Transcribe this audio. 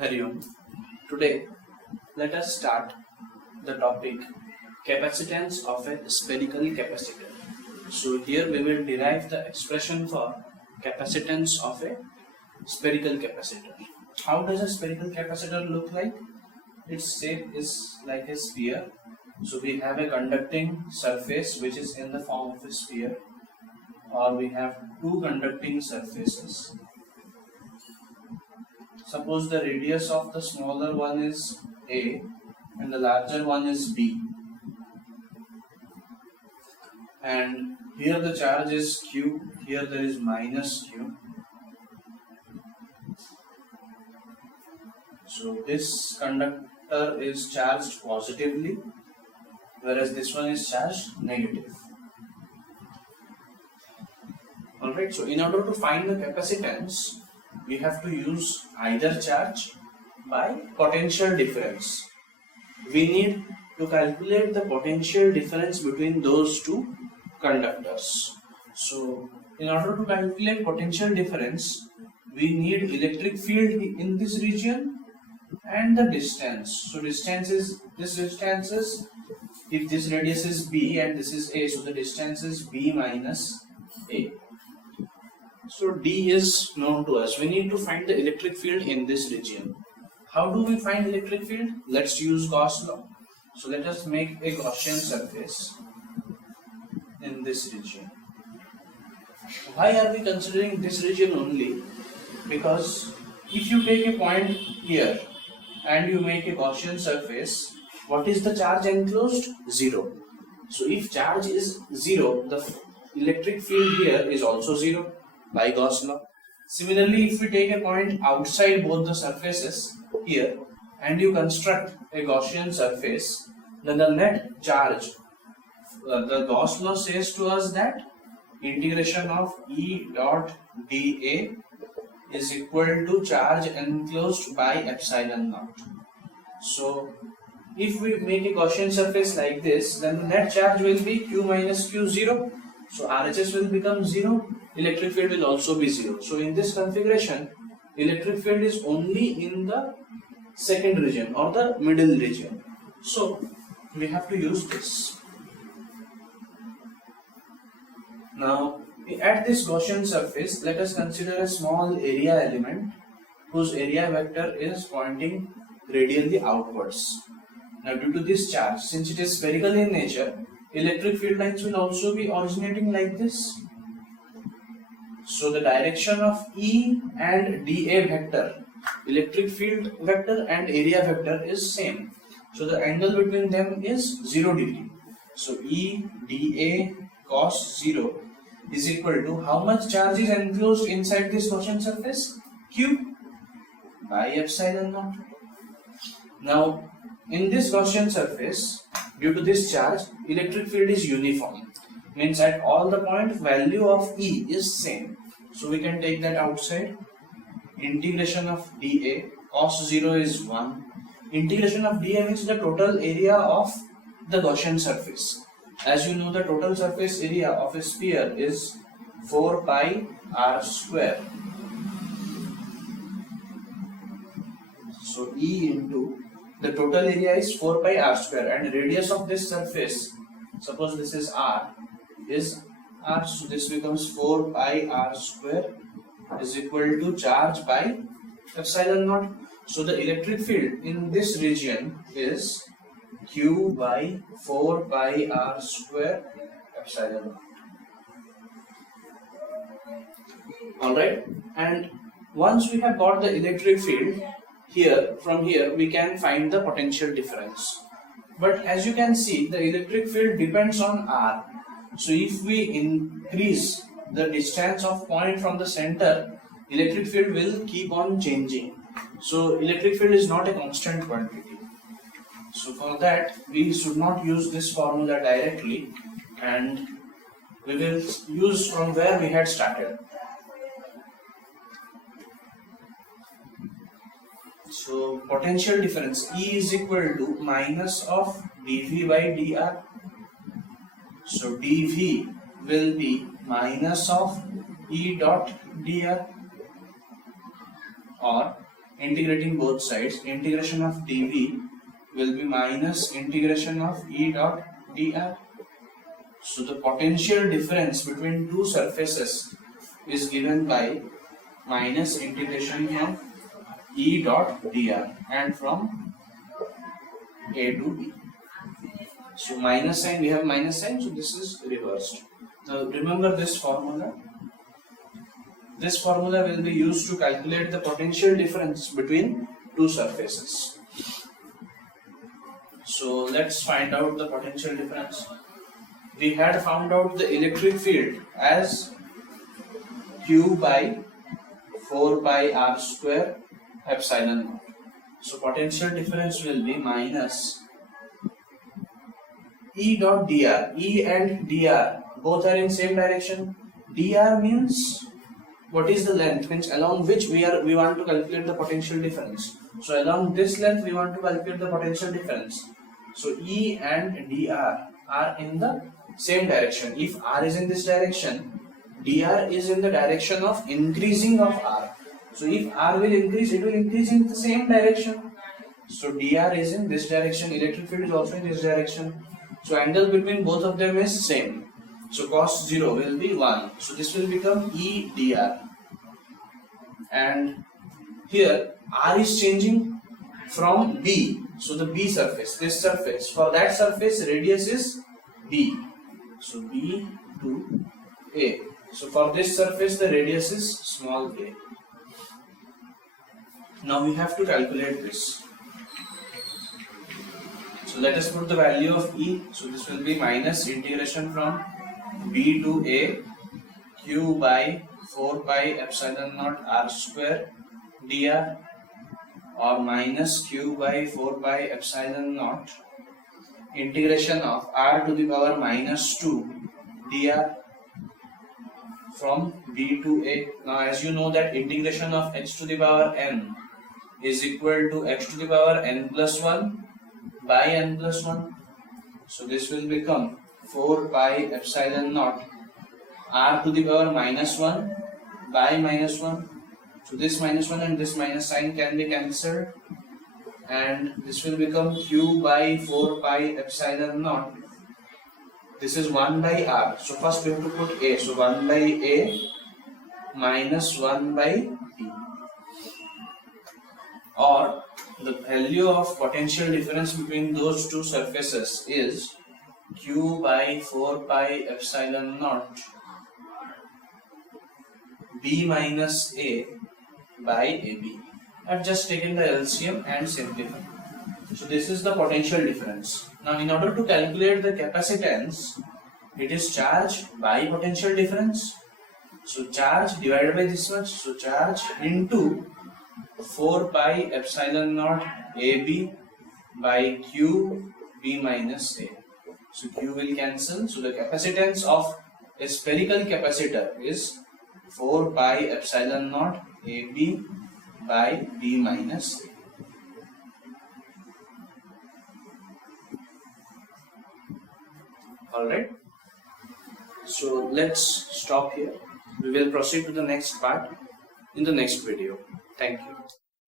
Hari Om. Today, let us start the topic capacitance of a spherical capacitor. So here we will derive the expression for capacitance of a spherical capacitor. How does a spherical capacitor look like? Its shape is like a sphere. So we have a conducting surface which is in the form of a sphere, or we have two conducting surfaces. Suppose the radius of the smaller one is A and the larger one is B, and here the charge is Q, here there is minus Q. So this conductor is charged positively, whereas this one is charged negative. Alright, so in order to find the capacitance, we have to use either charge by potential difference. We need to calculate the potential difference between those two conductors. So in order to calculate potential difference, we need electric field in this region and the distance. So distance is, if this radius is B and this is A, so the distance is B minus A. So D is known to us. We need to find the electric field in this region. How do we find electric field? Let's use Gauss law. So let us make a Gaussian surface in this region. Why are we considering this region only? Because if you take a point here and you make a Gaussian surface, what is the charge enclosed? 0. So if charge is 0, the electric field here is also 0 by Gauss law. Similarly, if we take a point outside both the surfaces here and you construct a Gaussian surface, then the net charge, the Gauss law says to us that integration of E dot dA is equal to charge enclosed by epsilon naught. So if we make a Gaussian surface like this, then the net charge will be Q minus Q 0. So RHS will become 0. Electric field will also be 0. So in this configuration, electric field is only in the second region or the middle region. So we have to use this. Now at this Gaussian surface, let us consider a small area element whose area vector is pointing radially outwards. Now due to this charge, since it is spherical in nature, electric field lines will also be originating like this. So the direction of E and dA vector, electric field vector and area vector is same. So the angle between them is 0 degree. So E dA cos 0 is equal to how much charge is enclosed inside this Gaussian surface? Q by epsilon naught. Now in this Gaussian surface, due to this charge, electric field is uniform. Means at all the point value of E is same. So we can take that outside. Integration of dA, cos 0 is 1. Integration of dA means the total area of the Gaussian surface. As you know, the total surface area of a sphere is 4 pi r square. So E into the total area is 4 pi r square, and radius of this surface, suppose this is r, is r, so this becomes 4 pi r square is equal to charge by epsilon naught. So the electric field in this region is Q by 4 pi r square epsilon naught. Alright, and once we have got the electric field, from here we can find the potential difference. But as you can see, the electric field depends on R. So if we increase the distance of point from the center, electric field will keep on changing. So electric field is not a constant quantity. So for that, we should not use this formula directly, and we will use from where we had started. So potential difference E is equal to minus of dV by dr. So dV will be minus of E dot dr, or integrating both sides, integration of dV will be minus integration of E dot dr. So the potential difference between two surfaces is given by minus integration from E dot dr and from A to B. So minus sign, we have minus sign, so this is reversed. Now remember this formula. This formula will be used to calculate the potential difference between two surfaces. So let's find out the potential difference. We had found out the electric field as Q by 4 pi r square epsilon naught. So potential difference will be minus E dot dr. E and dr both are in same direction. Dr means what is the length, means along which we want to calculate the potential difference. So along this length we want to calculate the potential difference. So E and dr are in the same direction. If r is in this direction, dr is in the direction of increasing of r. So if r will increase, it will increase in the same direction. So dr is in this direction, electric field is also in this direction. So angle between both of them is same. So cos 0 will be 1. So this will become E dr. And here r is changing from B. So the B surface, this surface, for that surface radius is B. So B to A. So for this surface the radius is small a. Now we have to calculate this. So let us put the value of E. So this will be minus integration from B to A Q by 4 pi epsilon naught r square dr, or minus Q by 4 pi epsilon naught integration of r to the power minus 2 dr from B to A. Now as you know that integration of x to the power n is equal to x to the power n plus 1 by n plus 1. So this will become 4 pi epsilon naught r to the power minus 1 by minus 1. So this minus 1 and this minus sign can be cancelled, and this will become q by 4 pi epsilon naught. This is 1 by r. So first we have to put a. So 1 by a minus 1 by b. Or the value of potential difference between those two surfaces is q by 4 pi epsilon naught b minus a by ab. I've just taken the LCM and simplified. So this is the potential difference. Now in order to calculate the capacitance, it is charge by potential difference. So charge divided by this much. So charge into 4 pi epsilon naught AB by Q B minus A. So Q will cancel. So the capacitance of a spherical capacitor is 4 pi epsilon naught AB by B minus A. Alright. So let's stop here. We will proceed to the next part in the next video. Thank you.